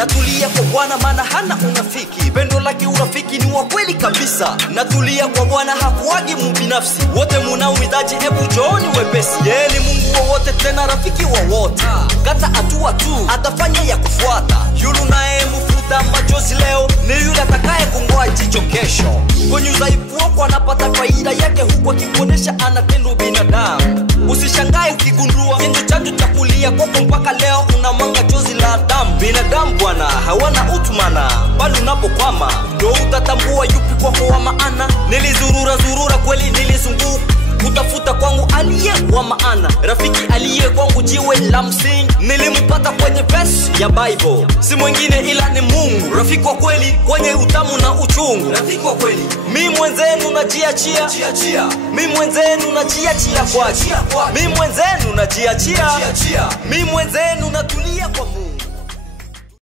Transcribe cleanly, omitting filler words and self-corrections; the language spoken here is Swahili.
Natulia kwa Bwana maana hana unafiki, pendo lake urafiki ni wa kweli kabisa. Natulia kwa Bwana hakuagi mbinafsi, wote mnaohitaji hebu jooni wepesi. Yeye ni Mungu wote tena rafiki wa wote, kata hatua tu atafanya ya kufuata. Yule naye mfuta machozi leo ni yule atakaye kungoa jicho kesho. Kwenye udhaifu wako anapata faida yake, huko akikuonesha anatendo binadamu. Usishangae ukigundua kitu changu cha kulia kwako mpaka leo unamanga chozi la damu. Binadamu bwana hawana utu mana, bali unapokwama ndio utatambua yupi kwako wa maana. Nilizurura kweli nilizunguka kutafuta kwangu aliye wa maana, rafiki aliye kwangu jiwe la msingi. Nilimpata kwenye verse ya Bible, si mwingine ila ni Mungu. Rafiki wa kweli kwenye utamu na uchungu, rafiki wa kweli. Mimi mwenzenu najiachia, mimi mwenzenu najiachia kwake, mimi mwenzenu najiachia, mimi mwenzenu natulia kwa Mungu.